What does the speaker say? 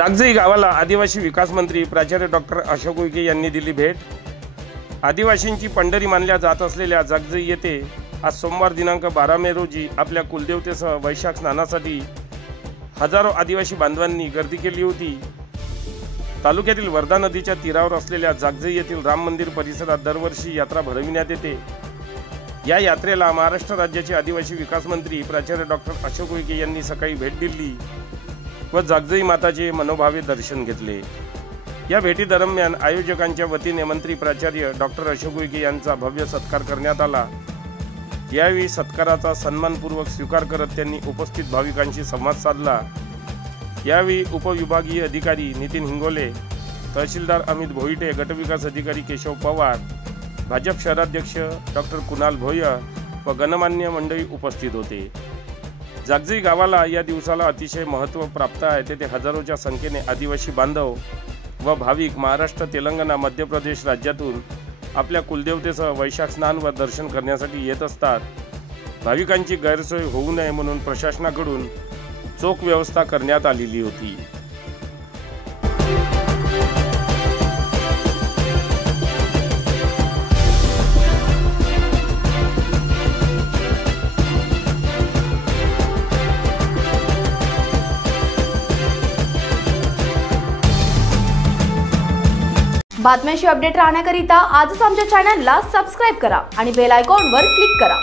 जागजई गावाला आदिवासी विकास मंत्री प्राचार्य डॉक्टर अशोक उईके यांनी दिली भेट। आदिवासींची पंढरी मानल्या जात असलेल्या जागजई येथे आज सोमवार दिनांक 12 मे रोजी आपल्या कुलदेवतेसह वैशाख स्नानासाठी हजारो आदिवासी बांधवांनी गर्दी केली होती। तालुक्यातील वर्धा नदीच्या तीरावर असलेल्या जागजई येथील राम मंदिर परिसरात दरवर्षी यात्रा भरविण्यात येते। या यात्रेला महाराष्ट्र राज्याचे आदिवासी विकास मंत्री प्राचार्य डॉक्टर अशोक उईके यांनी सकाळी भेट दिली व जागजई माताचे मनोभावे दर्शन घेतले। या भेटीदरम्यान आयोजकांच्या वतीने मंत्री प्राचार्य डॉक्टर अशोक उईके यांचा भव्य सत्कार करण्यात आला। यावेळी सत्काराचा सन्मानपूर्वक स्वीकार करत त्यांनी उपस्थित भाविकांशी संवाद साधला। यावेळी उपविभागीय अधिकारी नितीन हिंगोले, तहसीलदार अमित भोईटे, गटविकास अधिकारी केशव पवार, भाजप शहराध्यक्ष डॉक्टर कुणाल भोयर व गणमान्य मंडळी उपस्थित होते। जागजई गावाला या दिवसाला अतिशय महत्त्व प्राप्त आहे। तेथे हजारोच्या संख्येने आदिवासी बांधव व भाविक महाराष्ट्र, तेलंगणा, मध्य प्रदेश राज्यातून आपल्या कुलदेवतेसह वैशाख स्नान व दर्शन करण्यासाठी येत असतात। भाविकांची गैरसोय होऊ नये म्हणून प्रशासनाकडून चोख व्यवस्था करण्यात आलेली होती। बातम्यांशी अपडेट राहण्याकरिता आजच आमच्या चॅनलला सबस्क्राइब करा आणि बेल आयकॉनवर क्लिक करा।